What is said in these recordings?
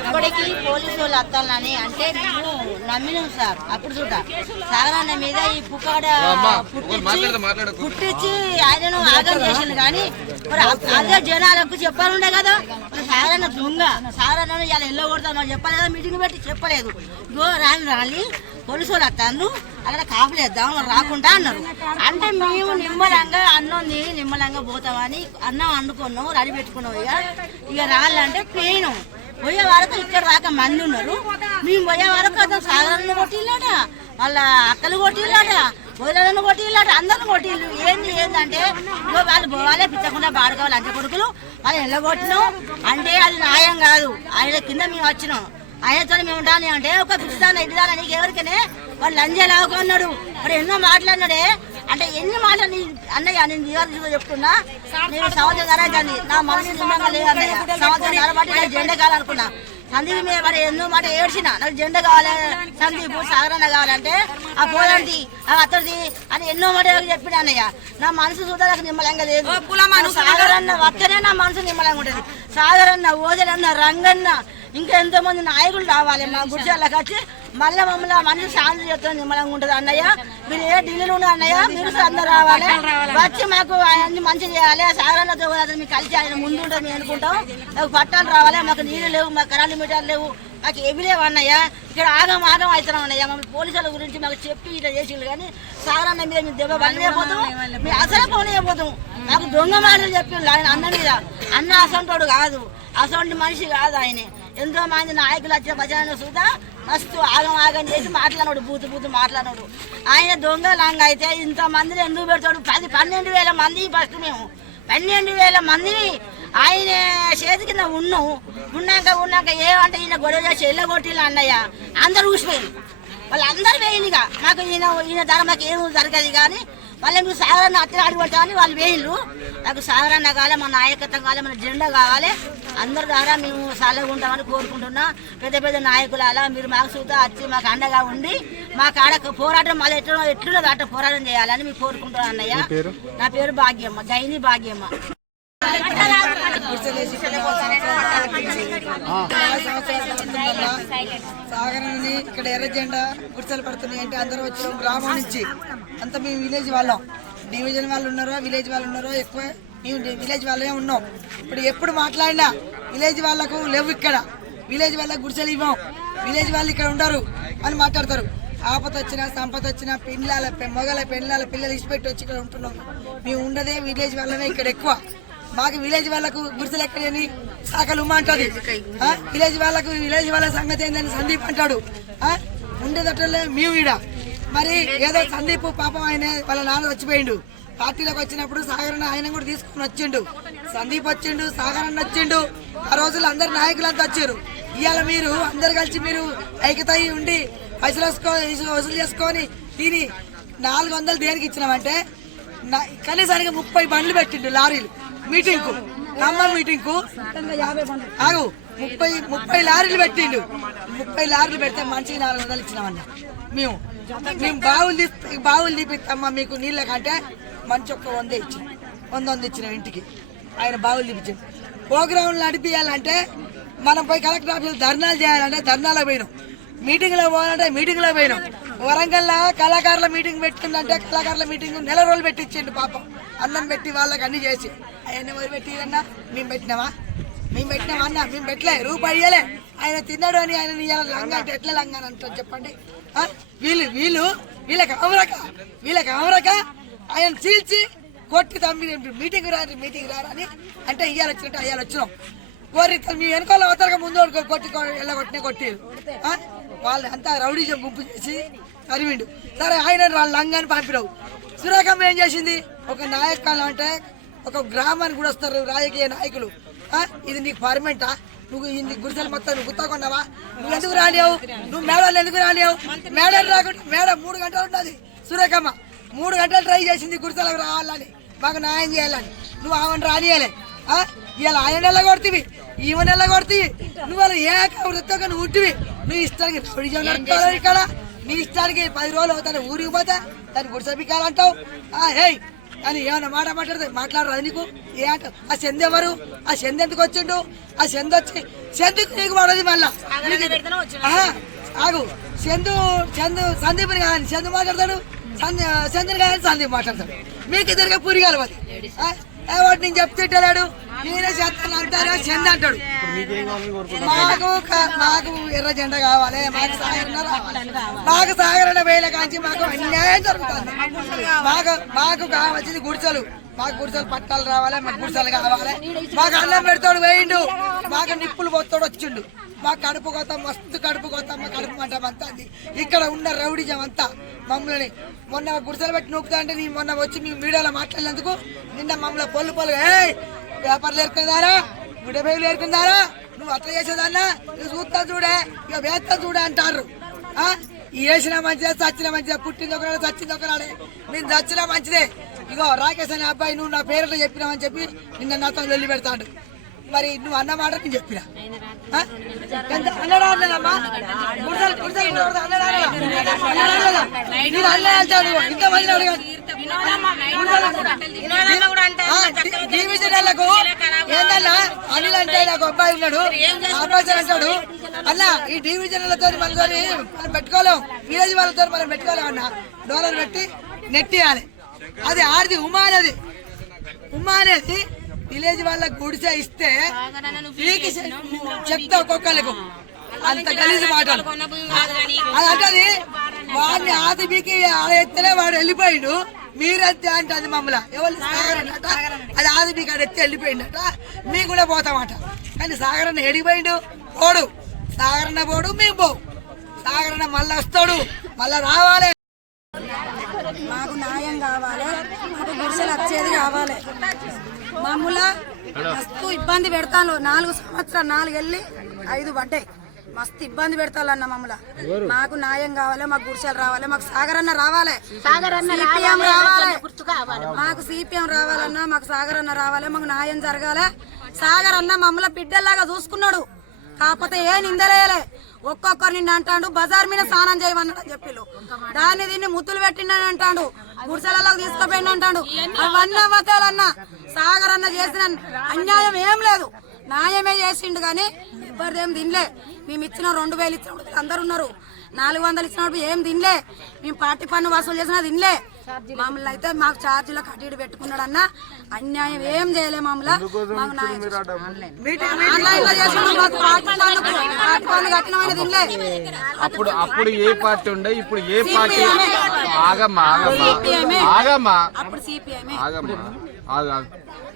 ఇప్పటికీ పోలీసు వాళ్ళు వస్తానని అంటే మేము నమ్మినాం సార్. అప్పుడు చూడ సాగరాన్న మీద ఈ పుకాడ పుట్టించి ఆయనను ఆగం చేసింది. కానీ మరి అదే జనాలకు చెప్పాలండే కదా. మరి సాగరాన్న దొంగ, సాగరాన్న ఇలా వెళ్ళకూడదు చెప్పాలి కదా. మీటింగ్ పెట్టి చెప్పలేదు. ఇగో రాని పోలీసు వాళ్ళు వస్తాను అక్కడ కాపులేద్దాం రాకుండా అన్నారు. అంటే మేము నిమ్మలంగా అన్నంది నిమ్మలంగా పోతామని అన్నం వండుకున్నాం, రెడీ పెట్టుకున్నాం. ఇక రాళ్ళంటే పోయినాం. పోయే వరకు ఇక్కడ దాకా మంది ఉన్నారు. మేము పోయే వరకు అతను సాగరాన్ని కొట్టిల్లాట, వాళ్ళ అక్కలు కొట్టిల్లాట, వదిలను కొట్టిల్లాట, అందరిని కొట్టిల్లు. ఏంటంటే వాళ్ళు పోవాలి పిచ్చకుండా బాడుకోవాలి అంచె కొడుకులు వాళ్ళు వెళ్ళగొట్టినాం. అంటే అది న్యాయం కాదు. ఆయన కింద మేము వచ్చినాం. ఆయనతో మేము ఉంటాను అంటే ఒక పిస్తాను ఎడ్డిదాన నీకు ఎవరికనే వాళ్ళు లంజలాగా అన్నాడు. మరి ఎన్నో మాట్లాడినాడే. అంటే ఎన్ని మాటలు అన్నయ్య నేను జీవాలు చెప్తున్నా. నేను సంవత్సరం ధరండి నా మనసు నిజంగా లేదన్నయ్య. సంవత్సరం ధర బట్టి నాకు జెండా కావాలనుకున్నా. సందీప్ మీద మరి ఎన్నో మాట ఏడ్చిన. నాకు జెండా కావాలి, సందీప్ సాగరన్న కావాలంటే ఆ పోలంటి ఆ అత్తది అని ఎన్నో మాట చెప్పిన అన్నయ్య. నా మనసు చూడడానికి నిమ్మలంగా లేదు. సాగరన్న వస్తేనే నా మనసు నిమ్మలంగా ఉంటుంది. సాగరన్న, ఓదలన్న, రంగన్న ఇంకా ఎంతో మంది నాయకులు రావాలి మా గుడిసెళ్ళకి వచ్చి మళ్ళీ మమ్మల్ని మనిషి శాంతి చేస్తాం నిమ్మలంగా ఉంటుంది అన్నయ్య. మీరు ఏ ఢిల్లీలో ఉన్న అన్నయ్య మీరు అందరు రావాలి, వచ్చి మాకు అన్ని మంచిగా చేయాలి. సాగరన్నతో మీకు కలిసి ఆయన ముందు ఉంటుంది మేము అనుకుంటాం. మాకు పట్టాలు రావాలి, మాకు నీళ్ళు లేవు, మాకు కరెంటు మీటర్లు లేవు, మాకు ఏమి లేవు అన్నయ్య. ఇక్కడ ఆగం అవుతున్నాం అన్నయ్య. మమ్మల్ని పోలీసుల గురించి మాకు చెప్పి ఇట్లా చేసిండు. కానీ సాగరన్న మీద మేము దెబ్బ పనిపోతాం, మేము అసలు పోనీయపోతాం. నాకు దొంగ మాటలు చెప్పిండు ఆయన అన్న మీద. అన్న అసంటోడు కాదు, అసంటి మనిషి కాదు ఆయన. ఎంతో మంది నాయకులు వచ్చే భజన చూద్దా మస్తు ఆగం చేసి మాట్లాడాడు, బూతు మాట్లాడాడు. ఆయన దొంగ లంగా అయితే ఇంతమందిని ఎందుకు పెడతాడు? 12,000 మంది ఫస్ట్ మేము 12,000 మందిని ఆయన చేతి కింద ఉన్నాక ఏమంటే ఈయన గొడవ చేసి వెళ్ళగొట్టిల్లు అన్నయ్య. అందరు ఊసిపోయింది, వాళ్ళందరూ వేయిలుగా. మాకు ఈయన ధర మాకు ఏం జరగదు. కానీ మళ్ళీ మీకు సాగరన్న అత్తగా అడిగొట్టామని వాళ్ళు వేయిళ్ళు. నాకు సాగరన్న కావాలి, మన నాయకత్వం కావాలి, మన జెండా కావాలి. అందరి ద్వారా మేము సాలగుంటామని కోరుకుంటున్నా. పెద్ద నాయకులు అలా మీరు మాకు చూద్దా వచ్చి మాకు అండగా ఉండి మా కాడ పోరాటం మళ్ళీ ఎట్లున్నదో అట్లా పోరాటం చేయాలని మీకు కోరుకుంటున్నాను అన్నయ్య. నా పేరు భాగ్యమ్మ, గైని భాగ్యమ్మ. సాగరాన్ని ఇక్కడ ఎర్ర జెండా గుర్తలు పడుతున్నాయి అంటే అందరూ వచ్చిన గ్రామం నుంచి అంతా మేము విలేజ్ వాళ్ళం. డివిజన్ వాళ్ళు ఉన్నారో విలేజ్ వాళ్ళు ఉన్నారో ఎక్కువ మేము విలేజ్ వాళ్ళే ఉన్నాం. ఎప్పుడు మాట్లాడినా విలేజ్ వాళ్ళకు లేవు, ఇక్కడ విలేజ్ వాళ్ళకు గుడిసెలు ఇవ్వం, విలేజ్ వాళ్ళు ఇక్కడ ఉండరు అని మాట్లాడతారు. ఆపద వచ్చినా సంపద వచ్చినా మొగల పెళ్ళాల పిల్లలు ఇచ్చిపెట్టి వచ్చి ఇక్కడ ఉంటున్నాం. మేము ఉండదే విలేజ్ వాళ్ళనే ఇక్కడ ఎక్కువ. మాకు విలేజ్ వాళ్ళకు గుడిసెలు ఎక్కడని సాకలు ఉమ్మ అంటది. విలేజ్ వాళ్ళ సంగతి ఏందని సందీప్ అంటాడు. ఉండేదట్లే మేము ఈడ మరి ఏదో సందీప్ పాపం ఆయన వాళ్ళ నాన్న వచ్చిపోయిండు. పార్టీలోకి వచ్చినప్పుడు సాగరన్న ఆయన కూడా తీసుకుని వచ్చిండు. సందీప్ వచ్చిండు, సాగరన్న వచ్చిండు. ఆ రోజులు అందరు నాయకులంతా వచ్చారు. ఇవాళ మీరు అందరు కలిసి మీరు ఐక్యత ఉండి పైసలు వసూలు చేసుకొని దీని 400 దేనికి ఇచ్చినామంటే కనీసానికి 30 బండ్లు పెట్టిండు లారీలు మీటింగ్ కు, ఖమ్మం మీటింగ్ కు 30 లారీలు పెట్టిండు. 30 లారీలు పెడితే మంచిగా 400 ఇచ్చినామన్నా. మేము బావులు తీపిస్తామా మీకు నీళ్ళ కంటే మంచి ఒక్క 100 ఇచ్చినాం ఇంటికి. ఆయన బావులు తీపించాడు. ప్రోగ్రాంలు నడిపించాలంటే మనం పోయి కలెక్టర్ ఆఫీసులు ధర్నాలు చేయాలంటే ధర్నాలకు పోయినాం, మీటింగ్లో పోవాలంటే మీటింగ్లో పోయినాం. వరంగల్లో కళాకారుల మీటింగ్ పెట్టిందంటే కళాకారుల మీటింగ్ 4 రోజులు పెట్టించండి పాపం. అన్నం పెట్టి వాళ్ళకి అన్ని చేసి ఆయన ఎవరు పెట్టిరన్నా మేము పెట్టినామా అన్న? మేము పెట్టలే, రూపాయి ఇయ్యలే. ఆయన తిన్నాడు అని ఆయన లంగా అంటే ఎట్లా లంగా అని అంటారు చెప్పండి. వీళ్ళకి అవరక ఆయన చీల్చి కొట్టి తమ్మి మీటింగ్ రారని అంటే ఇయ్యాలి వచ్చినట్టు అయ్యాలి వచ్చినాం. కోరి మీ వెనకాల అవతరగా ముందు కొట్టిరు. వాళ్ళు అంతా రౌడీజం గుంపు చేసి తరిమిండు. సరే ఆయన లంగాని పంపినావు. సురేఖమ్మ ఏం చేసింది? ఒక నాయకులు అంటే ఒక గ్రామానికి కూడా వస్తారు రాజకీయ నాయకులు. ఇది నీకు పర్మనెంటా? నువ్వు ఇన్ని గుడిసెలు మొత్తం నువ్వు గుర్తుకున్నావా? నువ్వు ఎందుకు రాలేవు? నువ్వు మేడలు ఎందుకు రాలేవు? మేడలు రాకుండా మేడం 3 గంటలు ఉన్నది. సురేఖమ్మ 3 గంటలు ట్రై చేసింది గుడిసెలకు రావాలని, మాకు న్యాయం చేయాలని. నువ్వు ఆమెను రానియాలి. ఇలా ఆయన ఎలా కొడుతుంది, ఈమెను ఎలా కొడుతుంది? నువ్వు వాళ్ళు వృత్తంగా నువ్వు ఉంటివి. నువ్వు ఇష్టానికి ఇక్కడ నీ ఇష్టానికి 10 రోజులు అవుతాను ఊరికి పోతా దాన్ని గుడిసె పిక్కాలంటావు. అని ఏమన్నా మాట్లాడరు అది నీకు ఏ అంట ఆ చెంది ఎవరు ఆ చెంది ఎందుకు వచ్చిండు ఆ చెంది వచ్చి చెందుకు నీకు పడదు మళ్ళా ఆగు చందు సందీప్ని కానీ చందు మాట్లాడతాడు చంద్రుని కానీ సందీప్ మాట్లాడతాడు మీకు ఇద్దరుగా పురిగాలి అది వాటి నేను చెప్తుంటాడు నేనే చేస్తాను అంటారా చంద అంటాడు మాకు ఎర్ర జెండా కావాలి మాకు సాగరణ వేల కాంచి మాకు అన్యాయం జరుగుతుంది మాకు కావాల్సింది గుడిసెలు మాకు గుడిసెలు పట్టాలు రావాలి మాకు గుడిసెలు కావాలి మాకు అన్నం పెడతాడు వేయిండు మాకు నిప్పులు పోతాడు వచ్చిండు మా కడుపు కోతాం మస్తు కడుపు కోతాం మా కడుపు మంటం అంతా ఇక్కడ ఉన్న రౌడిజం అంతా మమ్మల్ని మొన్న గుడిసెలు పెట్టి నొక్కుతా అంటే నేను మొన్న వచ్చి మీ మీడియాలో మాట్లాడినందుకు నిన్న మమ్మల్ని పొల్లు పేపర్లు ఏరుకుందారా గుడ్డబేగులు ఏరుకుందారా నువ్వు అట్లా చేసేదాన్నా నువ్వు చూస్తా చూడే ఇక వేస్తా చూడే అంటారు వేసినా మంచిదే చచ్చినా మంచిదే పుట్టింది ఒకనాడు చచ్చింది ఒకనాడే నేను చచ్చినా మంచిదే ఇగో రాకేష్ అనే అబ్బాయి నువ్వు నా పేరుతో చెప్పినావని చెప్పి నిన్న నాతో వెళ్ళి పెడతాడు మరి నువ్వు అన్న మాట నేను చెప్పినా అన్నడామ్మా డివిజన్లకు ఏందన్నా అనిల్ అంటే నాకు అబ్బాయి ఉన్నాడు అబ్బాయి అంటాడు అన్న ఈ డివిజన్లతో మనతో పెట్టుకోలేం విలేజ్ వాళ్ళతో మనం పెట్టుకోలేం అన్న డోలర్ పెట్టి నెట్టియాలి అది ఆడిది ఉమా అనేది విలేజ్ వాళ్ళకి గుడిసె ఇస్తే చెప్తా ఒక్కొక్కళ్ళకు అంత గలీజు మాటలు అది అంటది వాడిని ఆదిబీకి ఎత్తనే వాడు వెళ్ళిపోయిండు మీరంతే అంటే అది మమ్మల్ని ఎవరు సాగరన్నట అది ఆదిబీకి ఆడ ఎత్తి వెళ్ళిపోయిందట మేము కూడా పోతామట కానీ సాగరన్న ఎడిపోయిండు పోడు సాగరన్న పోడు మేము పోవు సాగరన్న మళ్ళీ వస్తాడు మళ్ళా రావాలి మాకు న్యాయం కావాలి మాకు గుడిసెలు వచ్చేది కావాలి మమ్మల్ని మస్తు ఇబ్బంది పెడతాను 4 సంవత్సరాలు 4 వెళ్ళి 5 పడ్డాయి మస్తు ఇబ్బంది పెడతాలన్న మమ్మల్ని మాకు న్యాయం కావాలి మాకు గుడిసెలు రావాలి మాకు సాగరన్న రావాలి సిపిఎం రావాలి మాకు సిపిఎం రావాలన్నా మాకు సాగరన్న రావాలి మాకు న్యాయం జరగాలి సాగరన్న మమ్మల్ని బిడ్డల్లాగా చూసుకున్నాడు కాకపోతే ఏ నిందలేయలే ఒక్కొక్కరు నిన్ను అంటాడు బజార్ మీద స్నానం చేయమన్నాడు చెప్పిళ్ళు దాన్ని దీన్ని ముద్దులు పెట్టిండని అంటాడు గుడిసెలలో తీసుకుపోయింది అంటాడు అవన్నీ అబద్ధాలన్నా సాగర్ అన్న చేసిన అన్యాయం ఏం లేదు న్యాయమే చేసిండు కానీ ఎవరిదేం తినలే మేము ఇచ్చిన 2000 ఇచ్చినప్పుడు అందరు ఉన్నారు 400 ఇచ్చినప్పుడు ఏం తినలే మేము పార్టీ పన్ను వసూలు చేసినా తినలే మమ్మల్ని అయితే మాకు ఛార్జీలకు అటు పెట్టుకున్నాడు అన్న అన్యాయం ఏం చేయలే మమ్మల్ని మాకు ఆన్లైన్ లో చేసిన మాకు పార్టీ పన్ను కట్టినమైన తినలే అప్పుడు ఏ పార్టీ ఉండే ఇప్పుడు ఏ పార్టీ ఆగమ్మా అప్పుడు సిపిఎం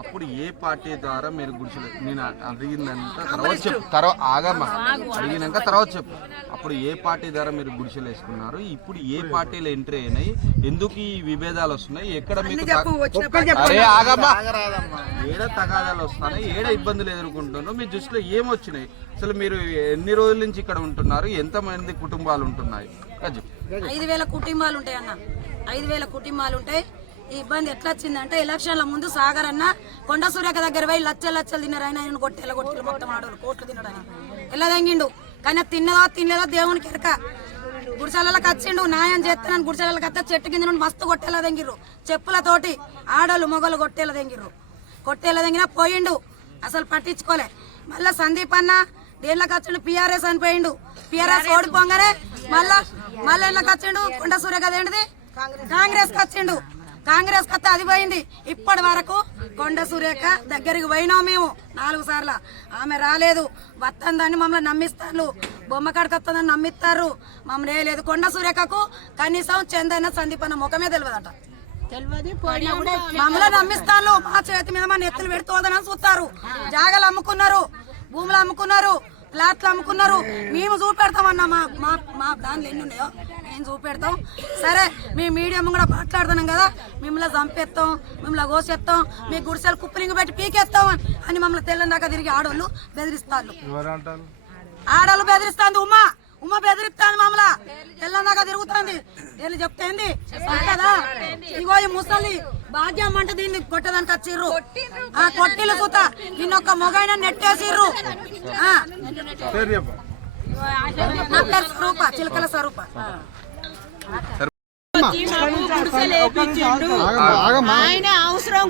అప్పుడు ఏ పార్టీ ద్వారా మీరు గుడిసెలు నేను అడిగిందంతా తర్వాత చెప్పు తర్వాత ఆగమ్మా అడిగినాక తర్వాత చెప్పు అప్పుడు ఏ పార్టీ ద్వారా మీరు గుడిసెలు వేసుకున్నారు ఇప్పుడు ఏ పార్టీలు ఎంట్రీ అయినాయి ఎందుకు ఈ విభేదాలు వస్తున్నాయి ఎక్కడ మీకు అరే ఆగమ్మా ఏడ తగాదాలు వస్తున్నాయి ఏడ ఇబ్బందులు ఎదుర్కొంటున్నారు మీ దృష్టిలో ఏమొచ్చినాయి అసలు మీరు ఎన్ని రోజుల నుంచి ఇక్కడ ఉంటున్నారు ఎంతమంది కుటుంబాలు ఉంటున్నాయి 5,000 కుటుంబాలు ఉంటాయి అన్న 5,000 కుటుంబాలు ఉంటాయి ఈ ఇబ్బంది ఎట్లా వచ్చిందంటే ఎలక్షన్ల ముందు సాగర్ అన్న కొండ సూర్యక దగ్గర పోయి లచ్చలు తిన్నారు ఆయన కొట్టేలా మొత్తం ఆడవాళ్ళు కోట్లు తినడని ఎలా తెంగిండు కానీ తినలేదో దేవునికి ఎరక గుడిసెలకి వచ్చిండు న్యాయం చేస్తానని గుడిసెలకి వస్తే చెట్టు కింద నుండి మస్తు కొట్టేలా తెంగిర్రు చెప్పులతోటి ఆడోళ్ళు మొగలు కొట్టేలా తెంగినా పోయిండు అసలు పట్టించుకోలే మళ్ళా సందీప్ అన్న దేనిలోకి వచ్చిండు పిఆర్ఎస్ అని పోయిండు పిఆర్ఎస్ ఓడిపోగానే మళ్ళా ఇళ్ళకి వచ్చిండు కొండ సూర్య కదా ఏంటిది కాంగ్రెస్ కి వచ్చిండు కాంగ్రెస్ కథ అది పోయింది ఇప్పటి వరకు కొండ సురేఖ దగ్గరికి పోయినాం మేము 4 సార్లు ఆమె రాలేదు వస్తుందని మమ్మల్ని నమ్మిస్తారు బొమ్మ కాడికి వస్తుందని నమ్మిస్తారు మమ్మల్ని లేదు కొండ సురేఖకు కనీసం చందన సందీపన్న ముఖమే తెలియదట మమ్మల్ని నమ్మిస్తాను మా చేతి మీద మా నెత్తులు పెడుతుందని చూస్తారు జాగాలు అమ్ముకున్నారు భూములు అమ్ముకున్నారు ప్లాట్లు అమ్ముకున్నారు మేము చూపెడతామన్నా మా దానిలో ఎన్ని ఉన్నాయో మేము చూపెడతాం సరే మేము మీడియం కూడా మాట్లాడుతున్నాం కదా మిమ్మల్ని చంపేస్తాం మిమ్మల్ని కోసేస్తాం మీ గుడిసెలు కుప్పలింగ్ పెట్టి పీకేస్తాం అని మమ్మల్ని తెల్లందాకా తిరిగి ఆడోళ్ళు బెదిరిస్తారు ఆడోళ్ళు బెదిరిస్తాంది ఉమ్మ బెదిరిస్తాంది మమ్మల్ని తెల్లందాకా తిరుగుతుంది వీళ్ళు చెప్తేంది కదా ఇగో ఈ ముసలి భాగ్యం అంటే దీన్ని కొట్టడానికి వచ్చిర్రు కొట్టిలు కూత నిన్నొక్క మొగైన నెట్టేసిర్రు నా పేరు స్వరూప చిలకల స్వరూప ఆయన అవసరం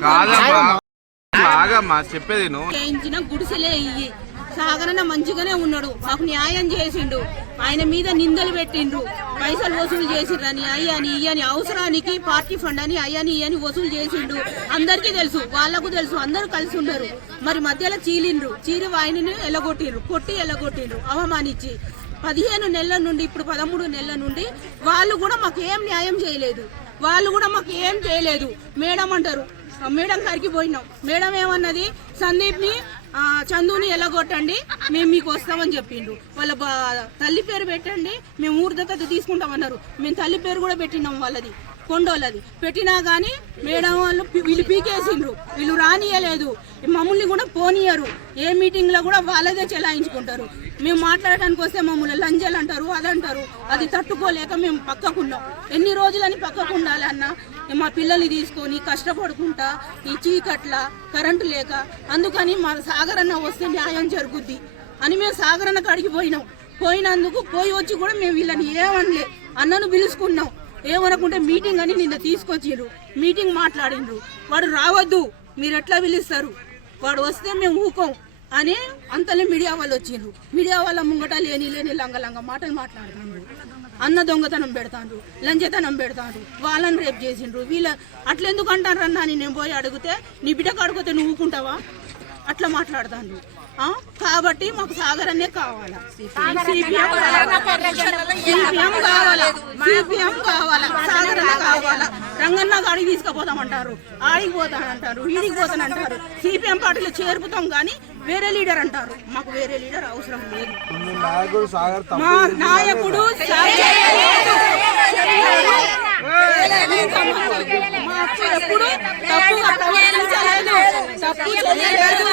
ఆగమ్మా చెప్పేది చేయించిన గుడిసెలే ఇయ్యి. సాగరన్న మంచిగానే ఉన్నాడు, మాకు న్యాయం చేసిండు. ఆయన మీద నిందలు పెట్టిండ్రు, పైసలు వసూలు చేసిండ్రని అయ్యని ఇయ్యని, అవసరానికి పార్టీ ఫండ్ అని అయ్యని ఇయ్యని వసూలు చేసిండు. అందరికీ తెలుసు, వాళ్లకు తెలుసు, అందరూ కలిసి ఉన్నారు. మరి మధ్యలో చీలిండ్రు, చీరి ఆయనని ఎల్లగొట్టిండ్రు, కొట్టి ఎల్లగొట్టిండ్రు అవమానించి. 15 నెలల నుండి ఇప్పుడు 13 నెలల నుండి వాళ్ళు కూడా మాకు ఏం న్యాయం చేయలేదు, వాళ్ళు కూడా మాకు ఏం చేయలేదు. మేడం అంటారు, మేడం గారికి పోయినాం. మేడం ఏమన్నది, సందీప్ని చందుని ఎలాగొట్టండి, మేము మీకు వస్తామని చెప్పిండ్రు. వాళ్ళ తల్లి పేరు పెట్టండి, మేము ఊర్దత తీసుకుంటామన్నారు. మేము తల్లి పేరు కూడా పెట్టినాం, వాళ్ళది కొండోళ్ళది పెట్టినా కానీ మేడం వాళ్ళు వీళ్ళు పీకేసిండ్రు, వీళ్ళు రానియలేదు, మమ్మల్ని కూడా పోనీయరు. ఏ మీటింగ్లో కూడా వాళ్ళదే చెలాయించుకుంటారు. మేము మాట్లాడటానికి వస్తే మమ్మల్ని లంజలు అంటారు, అదంటారు. అది తట్టుకోలేక మేము పక్కకున్నాం. ఎన్ని రోజులని పక్కకు ఉండాలన్న, మా పిల్లల్ని తీసుకొని కష్టపడుకుంటా ఈ చీకట్ల కరెంటు లేక, అందుకని మా సాగరన్న వస్తే న్యాయం జరుగుద్ది అని మేము సాగరన్న కాడికి పోయినాం. పోయినందుకు పోయి వచ్చి కూడా మేము వీళ్ళని ఏమనలే, అన్నను పిలుచుకున్నాం. ఏమనుకుంటే మీటింగ్ అని నిన్న తీసుకొచ్చిండ్రు, మీటింగ్ మాట్లాడిండ్రు. వాడు రావద్దు, మీరు ఎట్లా పిలుస్తారు, వాడు వస్తే మేము ఊకోం అని అంతలో మీడియా వాళ్ళు వచ్చిండ్రు. మీడియా వాళ్ళ ముంగట లేని లంగ మాటలు మాట్లాడుతుండ్రు. అన్న దొంగతనం పెడతాండ్రు, లంచతనం పెడతాండ్రు, వాళ్ళని రేపు చేసిండ్రు. వీళ్ళ అట్లెందుకు అంటారు అన్న అని నేను పోయి అడిగితే, నీ బిడ్డ కాడుకోతే నువ్వు ఊకుంటావా, అట్లా మాట్లాడుతాండ్రు. కాబట్టి మాకు సాగరన్నే కావాలా, సిపిఎం కావాలా, సాగరన్న కావాలా. రంగన్న గాడికి తీసుకుపోతామంటారు, ఆడికి పోతానంటారు, ఈడికి పోతానంటారు. సిపిఎం పార్టీలో చేర్పుతాం కానీ వేరే లీడర్ అంటారు. మాకు వేరే లీడర్ అవసరం లేదు. మా నాయకుడు మాకు ఎప్పుడు తప్పుగా ప్రవర్తించలేదు, తప్పు చేయలేదు.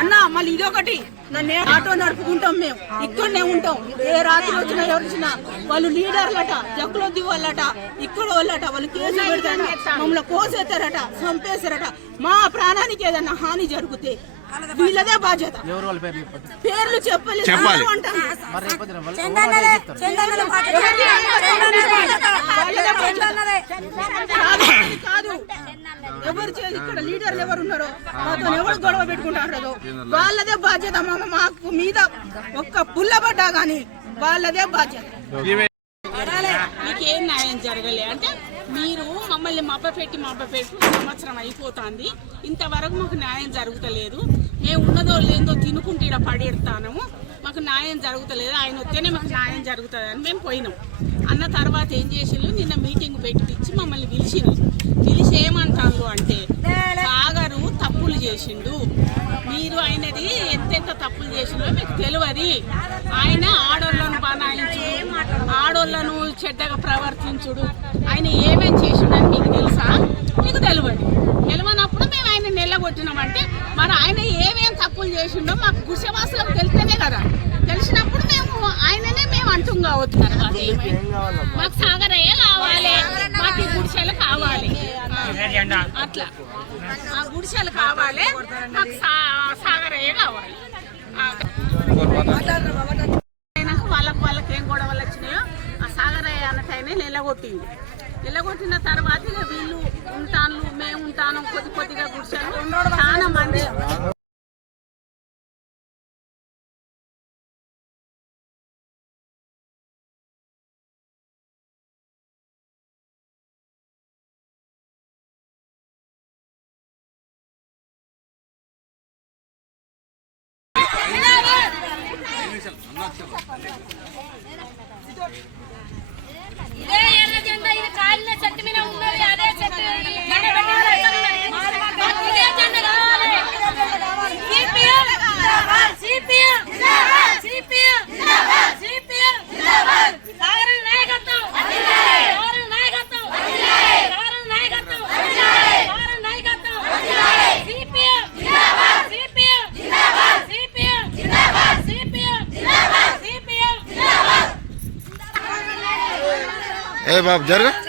అన్న మళ్ళీ ఇదొకటి, నన్ను ఆటో నడుపుకుంటాం, మేము ఇక్కడనే ఉంటాం. ఏ రాత్రి వచ్చినా ఎవరు వచ్చినా వాళ్ళు లీడర్లట, జగ్గులొద్ది వాళ్ళట, ఇక్కడ వాళ్ళట, వాళ్ళు కేసు పెడతారట, మమ్మల్ని కోసేస్తారట, చంపేస్తారట. మా ప్రాణానికి ఏదన్నా హాని జరిగితే వీళ్ళదే బాధ్యత. పేర్లు చెప్పలేదు కాదు, ఎవరు చేసి ఇక్కడ లీడర్లు ఎవరు ఉన్నారో మాతో ఎవరు గొడవ పెట్టుకుంటారో వాళ్ళదే బాధ్యత. మాకు మీద ఒక్క పుల్లబడ్డా గానీ వాళ్ళదే బాధ్యత. మీకేం న్యాయం జరగలే అంటే మీరు మమ్మల్ని మబ్బపెట్టి సంవత్సరం అయిపోతుంది, ఇంతవరకు మాకు న్యాయం జరుగుతలేదు. మేము ఉన్నదో లేదో తినుకుంటే ఇక్కడ పడేస్తాము, మాకు న్యాయం జరుగుతలేదు. ఆయన వస్తేనే మాకు న్యాయం జరుగుతుంది అని మేము పోయినాం. అన్న తర్వాత ఏం చేసిండ్రు, నిన్న మీటింగ్ పెట్టించి మమ్మల్ని పిలిచి ఏమంటారు అంటే, సాగరు తప్పులు చేసిండు, మీరు ఆయనది ఎంతెంత తప్పులు చేసిండో మీకు తెలియదు. ఆయన ఆడోళ్ళను బనాయించుడు, ఆడోళ్ళను చెడ్డగా ప్రవర్తించుడు, ఆయన ఏమేం చేసిండని మీకు తెలుసా? మీకు తెలియనప్పుడు మేము ఆయన నిలగొట్టినామంటే మరి ఆయన ఏమేం తప్పులు చేసిండో మాకు గుడిసెవాసులకు తెలిస్తేనే కదా. తెలిసినప్పుడు ఆయననే మేము అంటుం కావచ్చు. మాకు సాగరయ్య కావాలి, మాకు గుడిసెలు కావాలి, అట్లా ఆ గుడిసెలు కావాలి, మాకు సాగరయ్య కావాలి. వాళ్ళకి ఏం గొడవలు వచ్చినాయో ఆ సాగరయ్య అన్నటైనా నిలగొట్టిన తర్వాత ఇక వీళ్ళు ఉంటాను, మేము ఉంటాను, కొద్దిగా గుడిసెలు చాలా మంది ఇదే ఎర్ర జెండా ఇది కాలిన చెట్టు మీద ఉన్నది, అదే చెట్టు ఏ బాబు జరుగు.